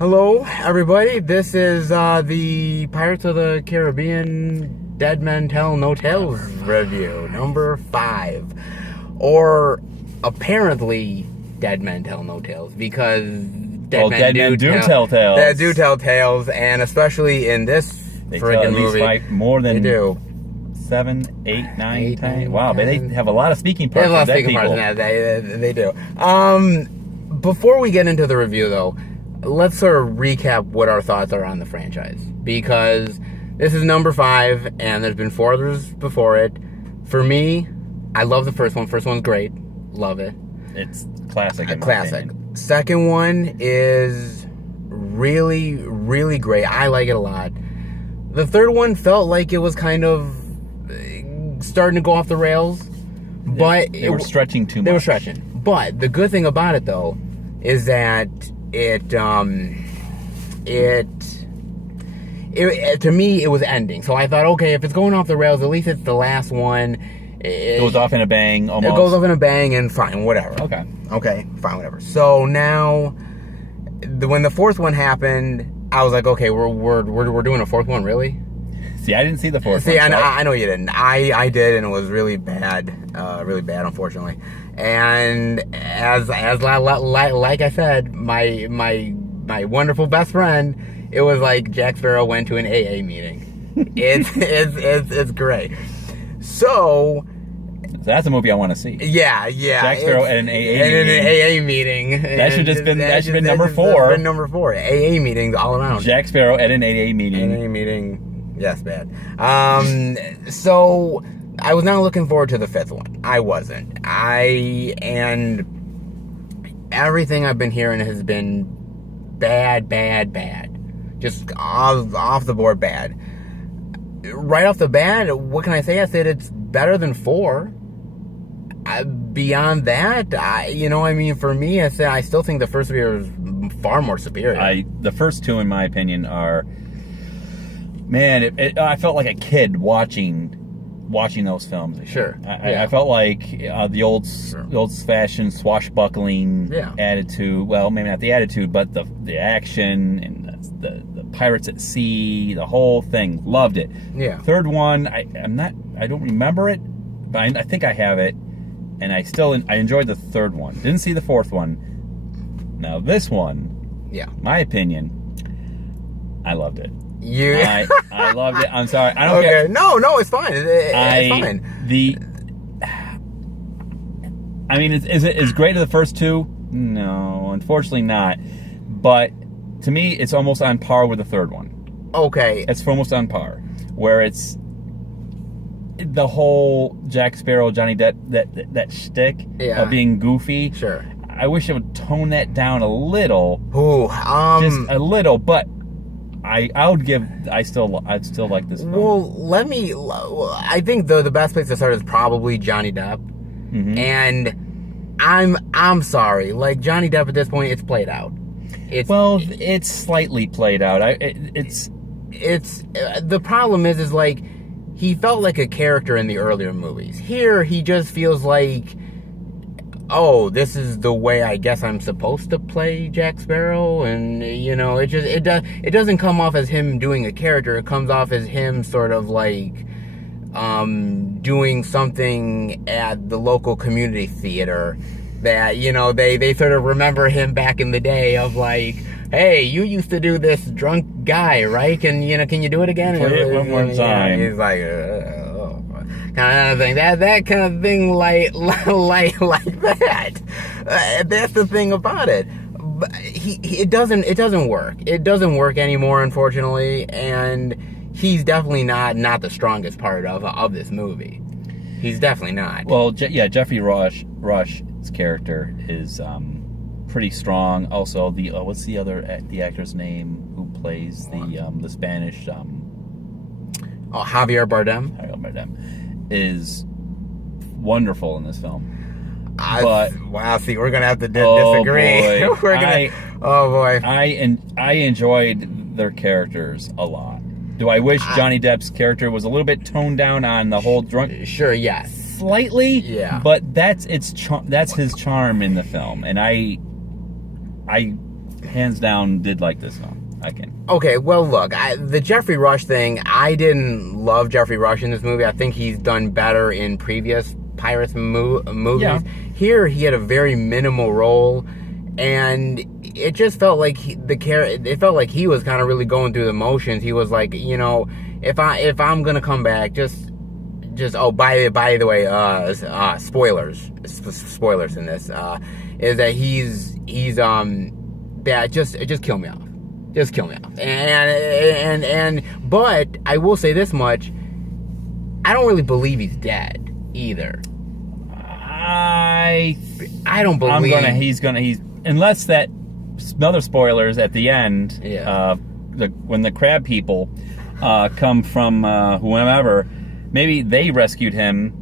Hello, everybody. This is the Pirates of the Caribbean Dead Men Tell No Tales review, number 5. Or apparently Dead Men Tell No Tales, because Dead men do tell tales. They do tell tales, and especially in this friggin' movie. They more than they do. 7, 8, 9, 10. Wow, but they have a lot of speaking parts. They have a lot of speaking parts in that. They do. Before we get into the review, though, let's sort of recap what our thoughts are on the franchise. Because this is number 5, and there's been 4 others before it. For me, I love the first one. First one's great. Love it. It's classic. Classic. Second one is really, really great. I like it a lot. The third one felt like it was kind of starting to go off the rails, but they were stretching too much. They were stretching. But the good thing about it, though, is that it to me, it was ending. So I thought, okay, if it's going off the rails, at least it's the last one. It goes off in a bang, almost. It goes off in a bang, and fine, whatever. Okay, fine, whatever. So now, when the fourth one happened, I was like, okay, we're doing a fourth one, really? See, I didn't see the fourth one. See, I know you didn't. I did, and it was really bad, unfortunately. And as like I said, my wonderful best friend, it was like Jack Sparrow went to an AA meeting. It's great. So that's a movie I want to see. Yeah. Jack Sparrow at an AA meeting. That should have been number 4. Been number 4. AA meetings all around. Jack Sparrow at an AA meeting. AA meeting. Yes, bad. So I was not looking forward to the 5th one. I wasn't. And everything I've been hearing has been bad. Just off the board bad. Right off the bat, what can I say? I said it's better than 4. Beyond that, for me, I said I still think the first movie is far more superior. The first 2, in my opinion, are... Man, I felt like a kid watching those films. Sure. I felt like the old-fashioned swashbuckling attitude. Well, maybe not the attitude, but the action and the pirates at sea, the whole thing. Loved it. Yeah. Third one, I don't remember it, but I think I have it, and I enjoyed the third one. Didn't see the fourth one. Now this one, my opinion, I loved it. I loved it. I'm sorry. I don't care. No, it's fine. It's fine. Is it as great as the first 2? No, unfortunately not. But to me, it's almost on par with the third one. Okay. It's almost on par. Where it's the whole Jack Sparrow, Johnny Depp, that shtick of being goofy. Sure. I wish it would tone that down a little. Just a little, but I'd still like this film. Well, I think the best place to start is probably Johnny Depp. Mm-hmm. And I'm sorry, like Johnny Depp at this point, it's played out. It's slightly played out. It's the problem is like he felt like a character in the earlier movies. Here he just feels like, oh, this is the way I guess I'm supposed to play Jack Sparrow, and it doesn't come off as him doing a character. It comes off as him sort of like doing something at the local community theater that they sort of remember him back in the day of like, hey, you used to do this drunk guy, right? Can you do it again? Play it one more time. He's like, kind of thing. That kind of thing, like that. That's the thing about it. But it doesn't work. It doesn't work anymore, unfortunately. And he's definitely not the strongest part of this movie. He's definitely not. Well, Jeffrey Rush's character is pretty strong. Also, what's the actor's name who plays the Spanish? Javier Bardem. Javier Bardem is wonderful in this film. See, we're gonna have to disagree. Boy. I enjoyed their characters a lot. Do I wish Johnny Depp's character was a little bit toned down on the whole drunk? Sure, yes. Slightly, yeah. But that's his charm in the film, and I hands down did like this film. I can. Okay, well, look, the Jeffrey Rush thing, I didn't love Jeffrey Rush in this movie. I think he's done better in previous Pirates movies. Yeah. Here, he had a very minimal role, and it just felt like it felt like he was kind of really going through the motions. He was like, you know, if I'm gonna come back, just oh, by the way, spoilers in this, is that he's that just kill me off. Just kill me off. And but I will say this much, I don't really believe he's dead either. I don't believe he's unless that other spoilers at the end, when the crab people come from whomever, maybe they rescued him.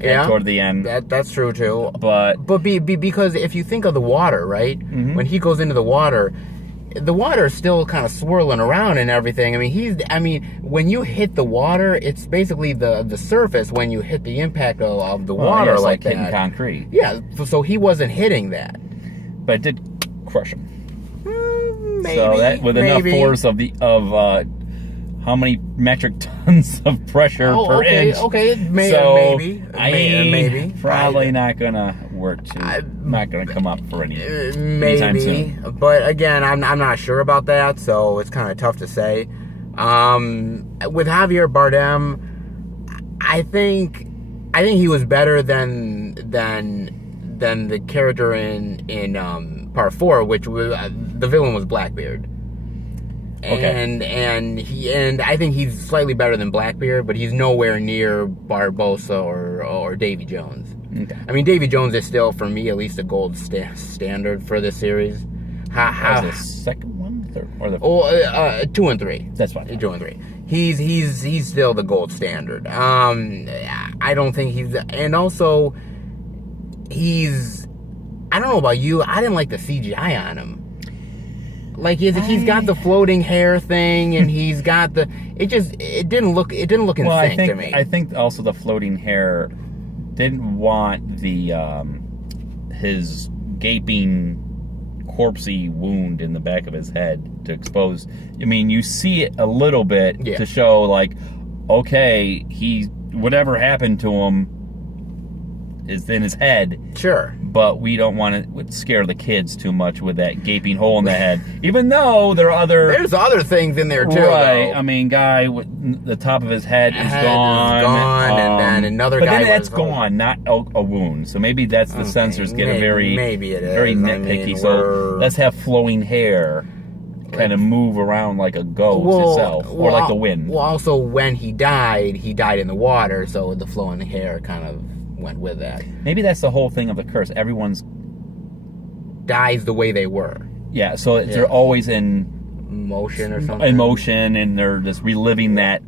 Yeah, toward the end. That's true too. But because if you think of the water, right? Mm-hmm. When he goes into the water is still kind of swirling around and everything. I mean, when you hit the water, it's basically the surface when you hit the impact of the water, yeah, it's like hitting concrete. Yeah, so he wasn't hitting that, but it did crush him. Maybe, so that with enough force of how many metric tons of pressure per inch? Okay, maybe. Probably not gonna work. Not gonna come up for anytime soon. But again, I'm not sure about that, so it's kind of tough to say. With Javier Bardem, I think he was better than the character in Part 4, which was the villain was Blackbeard. Okay. And I think he's slightly better than Blackbeard, but he's nowhere near Barbosa or Davy Jones. Okay. I mean, Davy Jones is still, for me, at least a gold standard for this series. How's the second one, third, or the 2 and 3? That's fine. 2 and 3. He's still the gold standard. I don't think and also I don't know about you, I didn't like the CGI on him. Like he's got the floating hair thing, and he's got it didn't look in sync to me. I think also the floating hair didn't want his gaping corpsey wound in the back of his head to expose. I mean, you see it a little bit to show like, okay, whatever happened to him is in his head. Sure. But we don't want to scare the kids too much with that gaping hole in the head. Even though there's other things in there too. Right. Though. I mean, guy with the top of his head is gone. And then another but guy. But then that's gone, not a wound. So maybe that's the censors get very nitpicky. So let's have flowing hair kind of move around like a ghost itself, or like the wind. Well, also when he died in the water, so the flowing hair kind of went with that. Maybe that's the whole thing of the curse. Everyone's dies the way they were. Yeah, so they're always in motion or something. In motion, and they're just reliving that.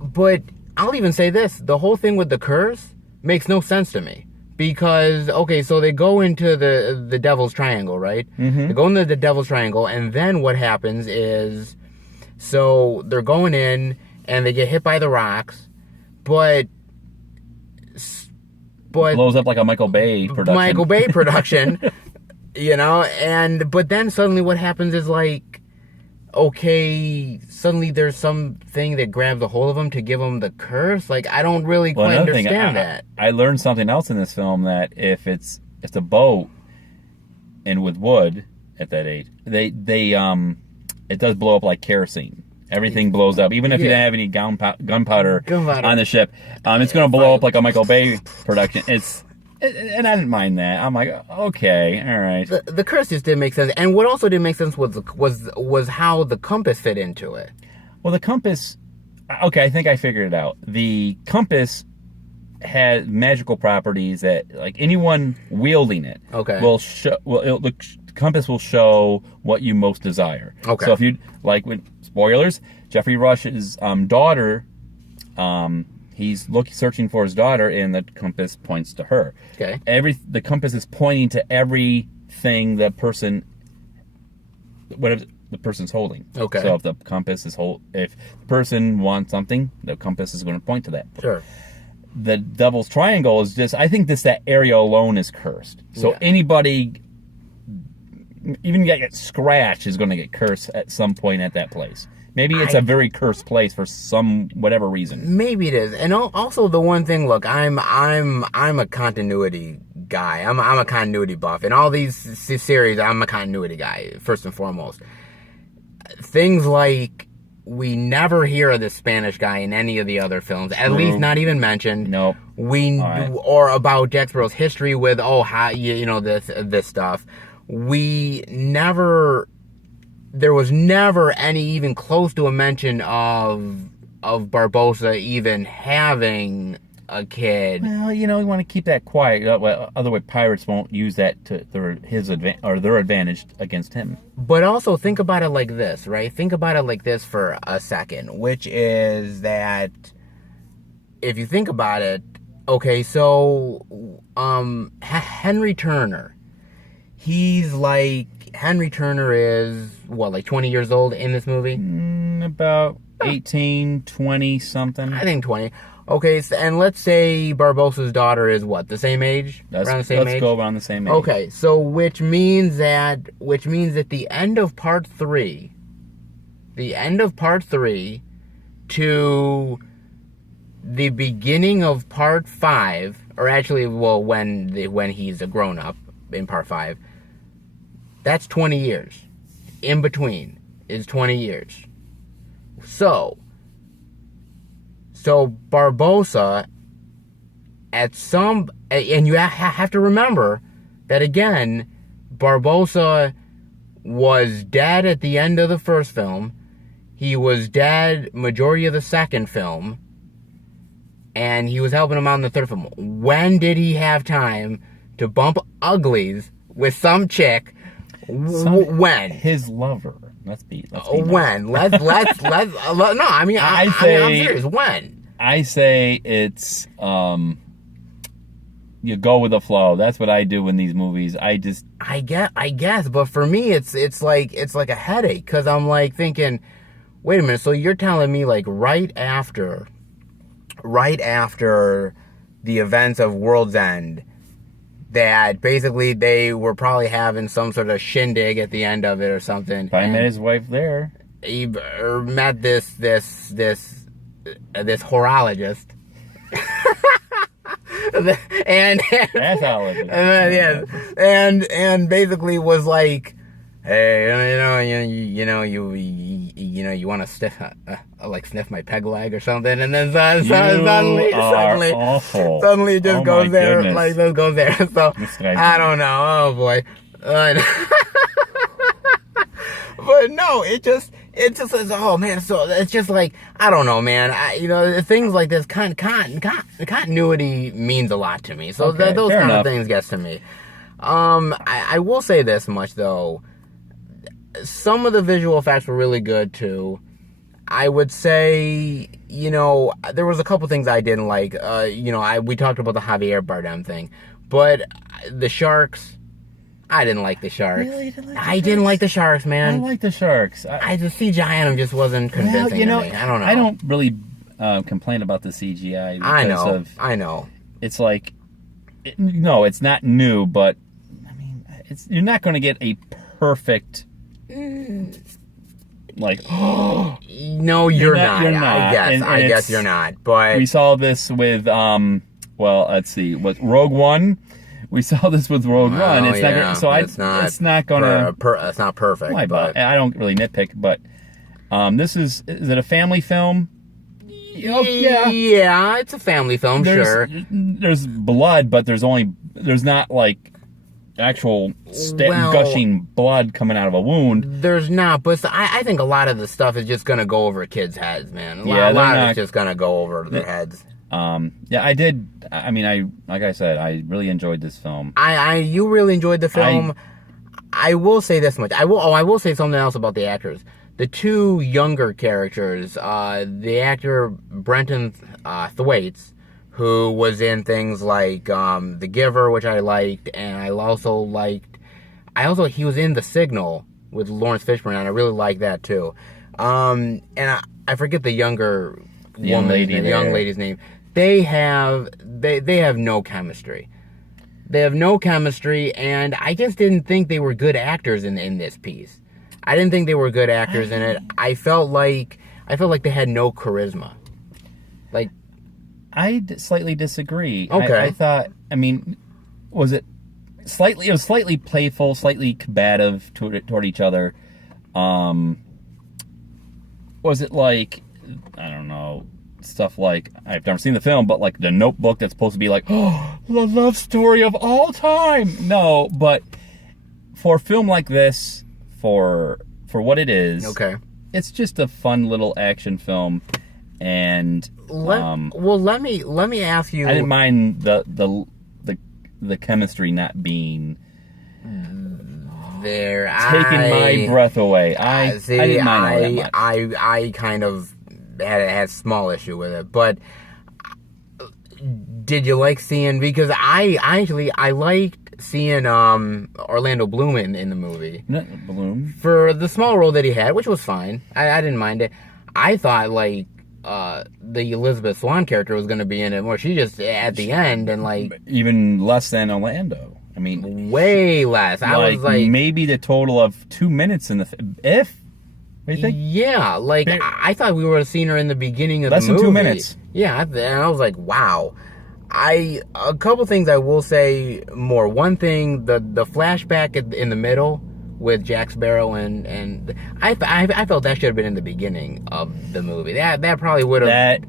But I'll even say this: the whole thing with the curse makes no sense to me. Because so they go into the Devil's Triangle, right? Mm-hmm. They go into the Devil's Triangle, and then what happens is, so they're going in and they get hit by the rocks, but blows up like a Michael Bay production. You know, but then suddenly what happens is like, suddenly there's something that grabs a hold of him to give him the curse. Like, I don't really quite understand that. I learned something else in this film, that if it's a boat and with wood at that age, it does blow up like kerosene. Everything blows up, even if you don't have any gunpowder on the ship. It's going to blow up like a Michael Bay production. And I didn't mind that. I'm like, okay, all right. The curse just didn't make sense. And what also didn't make sense was how the compass fit into it. Well, the compass. Okay, I think I figured it out. The compass has magical properties that, like, anyone wielding it, will show. The compass will show what you most desire. Okay. So if you spoilers, Jeffrey Rush's daughter, he's searching for his daughter, and the compass points to her. Okay. The compass is pointing to everything whatever the person's holding. Okay. So if the compass if the person wants something, the compass is going to point to that. Sure. The Devil's Triangle is just, I think that area alone is cursed. So anybody even get scratched is going to get cursed at some point at that place. Maybe it's a very cursed place for some whatever reason. Maybe it is. And also the one thing, look, I'm a continuity guy. I'm a continuity buff. In all these series, I'm a continuity guy, first and foremost. Things like we never hear of this Spanish guy in any of the other films, at least not even mentioned. Nope. Or about Jack Sparrow's history with how this stuff. There was never any even close to a mention of Barbosa even having a kid. Well, you want to keep that quiet. Otherwise, pirates won't use that to their advantage against him. But also think about it like this, right? Think about it like this for a second, which is that if you think about it, okay, so Henry Turner, Henry Turner is, like 20 years old in this movie? About 18, 20 something. I think 20. Okay, and let's say Barbosa's daughter is what, the same age? Around the same age? Let's go around the same age. Okay, so which means that the end of part 3 to the beginning of part 5, or actually, when he's a grown up in part 5, that's 20 years. In between is 20 years. So Barbosa, and you have to remember that again, Barbosa was dead at the end of the first film. He was dead majority of the second film. And he was helping him out in the third film. When did he have time to bump uglies with some chick? When? His lover. Let's be when? Let's no, I mean, I'm serious. When? I say it's you go with the flow. That's what I do in these movies. I guess, but for me it's like a headache, cuz I'm like thinking, wait a minute, so you're telling me like right after the events of World's End, that basically they were probably having some sort of shindig at the end of it or something. I met his wife there. He met this horologist. and basically was like, hey, you want to sniff my peg leg or something, and then suddenly it just goes there, goodness. Like this goes there. So I don't know. Oh boy. But no, it just says, oh man. So it's just like, I don't know, man. Things like this continuity means a lot to me. So those kind of things gets to me. I will say this much though. Some of the visual effects were really good too. I would say, there was a couple things I didn't like. We talked about the Javier Bardem thing, but the sharks, I didn't like the sharks. Really? I didn't like the sharks, man. I like the sharks. The CGI on them just wasn't convincing to me. I don't know. I don't really complain about the CGI. I know. It's like, it's not new, but I mean, you're not going to get a perfect. Like, no, you're not. I guess you're not. But we saw this with let's see, with Rogue One. We saw this with Rogue One. It's not perfect. But I don't really nitpick, but is it a family film? Yeah, it's a family film. Sure. There's blood, but there's not like actual gushing blood coming out of a wound. There's not, but I think a lot of the stuff is just gonna go over kids' heads, man. A lot of it's just gonna go over their heads. I did. I mean, like I said, I really enjoyed this film. You really enjoyed the film. I will say this much. I will say something else about the actors. The two younger characters, the actor Brenton Thwaites, who was in things like The Giver, which I liked, and he was in The Signal with Lawrence Fishburne, and I really liked that too. And I forget the young lady's name. They have no chemistry. They have no chemistry, and I just didn't think they were good actors in this piece. I didn't think they were good actors in it. I felt like they had no charisma. Like, I slightly disagree. Okay. I thought, I mean, was it slightly? It was slightly playful, slightly combative toward each other. Was it like, I don't know, stuff like, I've never seen the film, but like The Notebook that's supposed to be like, oh, the love story of all time. No, but for a film like this, for what it is, okay, it's just a fun little action film. And let me ask you. I didn't mind the chemistry not being there. Taking my breath away. I didn't mind all that much. I kind of had a small issue with it, but did you like seeing? Because I liked seeing Orlando Bloom in the movie. Bloom for the small role that he had, which was fine. I didn't mind it. I thought like the Elizabeth Swann character was going to be in it more. She just at the end and like even less than Orlando. I mean, way less. I was like maybe the total of 2 minutes in the if. What do you think? Yeah, like I thought we would have seen her in the beginning of less the movie. Less than 2 minutes. Yeah, and I was like, wow. A couple things I will say more. One thing, the flashback in the middle with Jack Sparrow and I felt that should have been in the beginning of the movie. That probably would have. That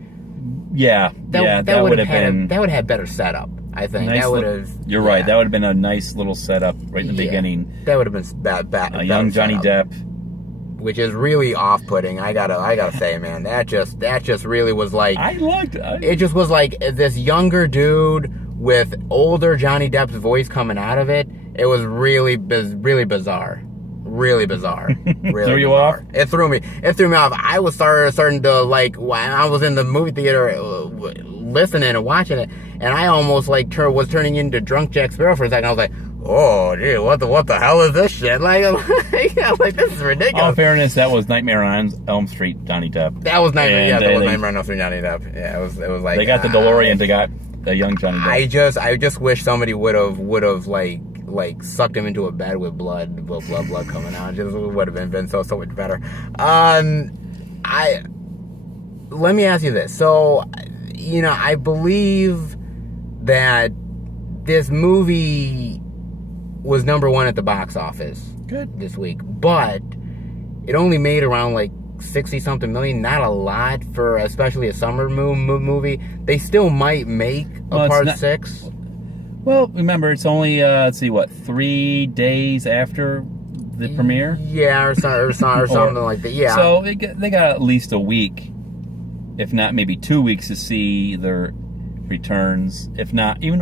would have been. That would have had better setup. I think nice that would have. You're right. That would have been a nice little setup right in the beginning. That would have been bad. A young Johnny Depp, which is really off-putting. I gotta say, man, that just really was like. I liked it. It just was like this younger dude with older Johnny Depp's voice coming out of it. It was really bizarre. Really bizarre. Really threw you bizarre. off? It threw me off. I was starting to like when I was in the movie theater listening and watching it, and I almost like was turning into drunk Jack Sparrow for a second. I was like, oh, gee, what the hell is this shit? Like, I was like, this is ridiculous. All fairness, that was Nightmare on Elm Street Johnny Depp. That was Nightmare. Yeah, that was Nightmare on Elm Street Johnny Depp. Yeah, it was like they got the DeLorean. They got the young Johnny Depp. I just wish somebody would have like sucked him into a bed with blood coming out. It just would have been so much better. Let me ask you this. So, I believe that this movie was number 1 at the box office. Good. This week, but it only made around like 60-something million. Not a lot for especially a summer movie. They still might make a part 6. Well, remember, it's only, 3 days after the premiere? Yeah, or something like that, yeah. So they got at least a week, if not maybe 2 weeks, to see their returns, if not even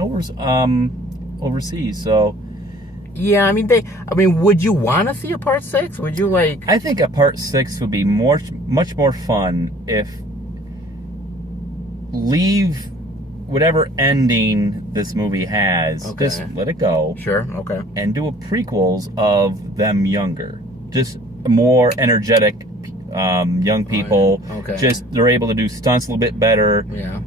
overseas, so... Yeah, I mean, would you want to see a part 6? Would you like... I think a part 6 would be much more fun if... Leave... whatever ending this movie has, just let it go. Sure, okay. And do a prequels of them younger. Just more energetic young people. Okay. Just they're able to do stunts a little bit better. Yeah.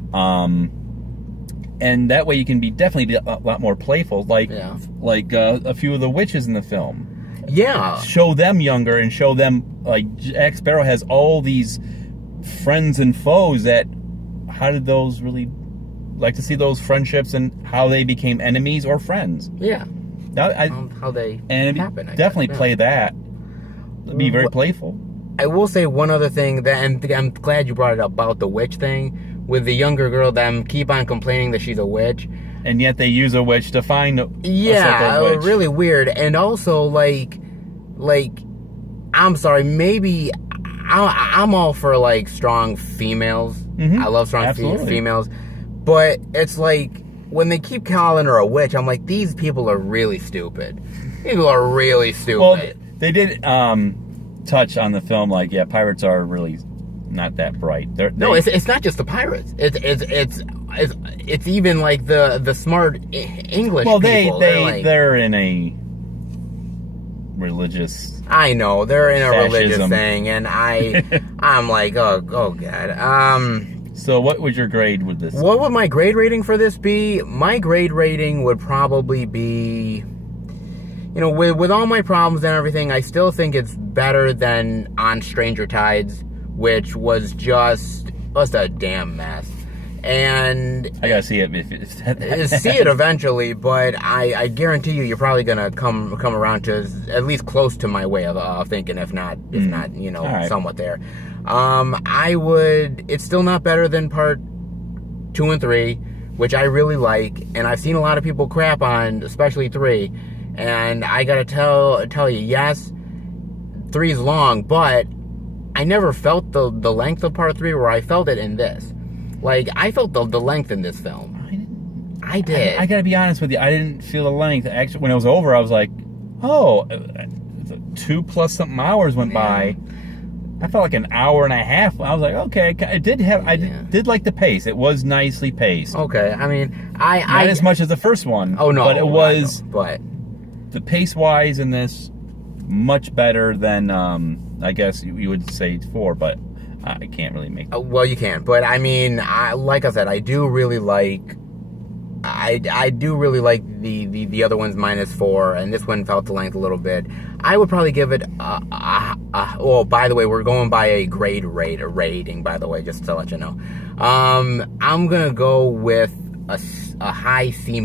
And that way you can definitely be a lot more playful, like a few of the witches in the film. Yeah. Show them younger and show them like Jack Sparrow has all these friends and foes that how did those really like to see those friendships and how they became enemies or friends. Yeah. How they happen. Definitely play that. Be very playful. I will say one other thing, and I'm glad you brought it up about the witch thing. With the younger girl, them keep on complaining that she's a witch. And yet they use a witch to find a witch. Really weird. And also, like, I'm sorry, maybe I'm all for, like, strong females. Mm-hmm. I love strong females. But it's like, when they keep calling her a witch, I'm like, these people are really stupid. People are really stupid. Well, they did touch on the film, like, yeah, pirates are really not that bright. It's not just the pirates. It's even like the smart English people. They're in a religious. I know they're in a fascism. Religious thing, and I'm like, oh god. So what would your grade with this? What would my grade rating for this be? My grade rating would probably be, with all my problems and everything, I still think it's better than On Stranger Tides, which was just a damn mess. And I gotta see it. see it eventually, but I guarantee you're probably gonna come around to at least close to my way of thinking, if not, right. somewhat there. It's still not better than part 2 and 3, which I really like, and I've seen a lot of people crap on, especially 3. And I gotta tell you, yes, 3 is long, but I never felt the length of part 3 where I felt it in this. Like, I felt the length in this film. I did. I gotta be honest with you. I didn't feel the length. Actually, when it was over, I was like, oh, 2+ something hours went by. I felt like an hour and a half. I was like, okay, I did like the pace. It was nicely paced. Okay, I mean, not as much as the first one. Oh no, but it was. But the pace wise in this much better than I guess you would say 4, but I can't really make. Well, you can't, but I mean, like I said, I do really like. I do really like the other ones -4, and this one felt the length a little bit. I would probably give it well, by the way, we're going by a grade rating, by the way, just to let you know. I'm gonna go with a high C-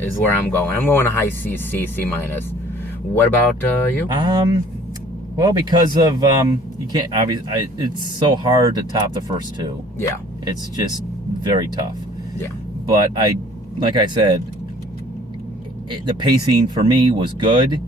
is where I'm going. I'm going a high C-. What about you? Well, because of you can't obviously. It's so hard to top the first 2. Yeah, it's just very tough. Yeah. But like I said, the pacing for me was good.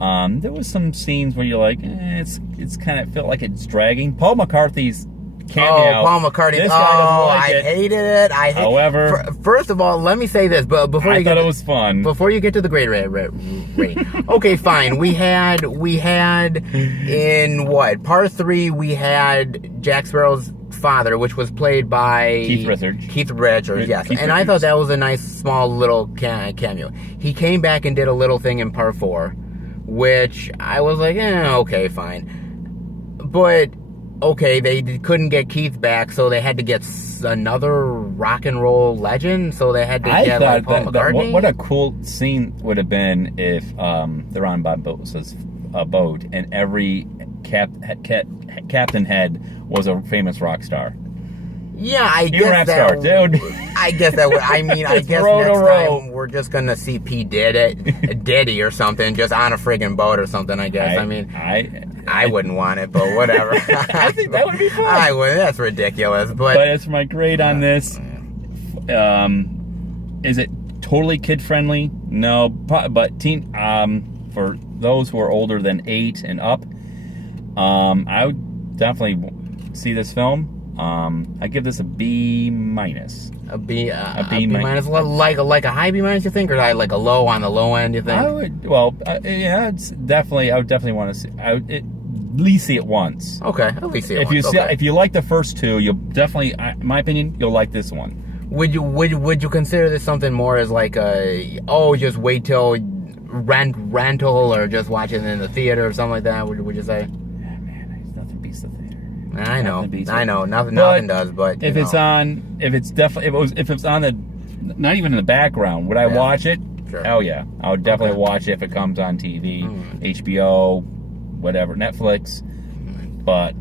There was some scenes where you're like, it's kind of felt like it's dragging. Paul McCarthy's cameo. Oh, Paul McCarthy. This guy doesn't like I it. hated it. However, first of all, let me say this, but before I thought it was fun. Before you get to the grade rating, okay, fine. We had in what part 3 we had Jack Sparrow's father, which was played by Keith Richards, yes. And I thought that was a nice small little cameo. He came back and did a little thing in part 4, which I was like, okay, fine. But okay, they couldn't get Keith back, so they had to get another rock and roll legend. So they had to get like Paul McCartney. What a cool scene would have been if they're on Barbosa's boat and every captain head was a famous rock star. Yeah, I guess that. Star, dude. I guess that would. I mean, I guess next time we're just gonna see P. Diddy or something, just on a friggin' boat or something. I guess. I wouldn't want it, but whatever. I think that would be fun. I would. That's ridiculous. But as for my grade on this, is it totally kid friendly? No, but teen. For those who are older than 8 and up, I would definitely see this film. I give this a B-. A B-, like a high B-, you think, or like a low on the low end, you think? I would. Well, yeah, it's definitely. I would definitely want to see. At least see it once. Okay, at least see it once. Okay. If you like the first 2, you'll definitely, in my opinion, you'll like this one. Would you consider this something more as like just wait till rental or just watch it in the theater or something like that? Would you say? Nothing beats the theater. I know, nothing does. But if it's on the, not even in the background, would I watch it? Sure. Hell yeah, I would definitely watch it if it comes on TV, HBO, whatever, Netflix. But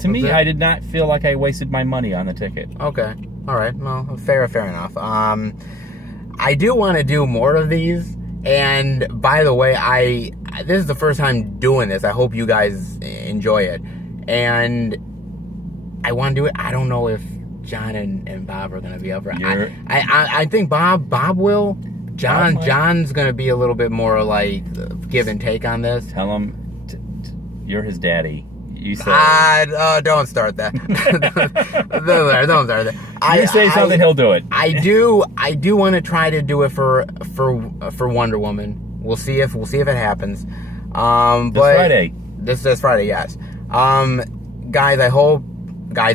to me, I did not feel like I wasted my money on the ticket. Okay, all right, well, fair enough. I do want to do more of these. And by the way, this is the first time doing this. I hope you guys enjoy it. And I want to do it. I don't know if John and Bob are going to be up for it. I think Bob will. John's going to be a little bit more like give and take on this. Tell him you're his daddy. You say. Don't start that. Don't start that. You say something, he'll do it. I do want to try to do it for Wonder Woman. We'll see if it happens. But Friday. This Friday, yes. Guys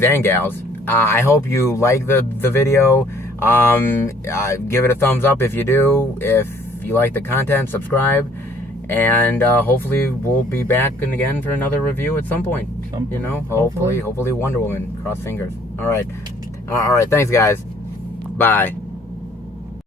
and gals, I hope you like the video. Give it a thumbs up if you do. If you like the content, subscribe. And hopefully we'll be back again for another review at some point. You know, hopefully Wonder Woman. Cross fingers. All right. Thanks, guys. Bye.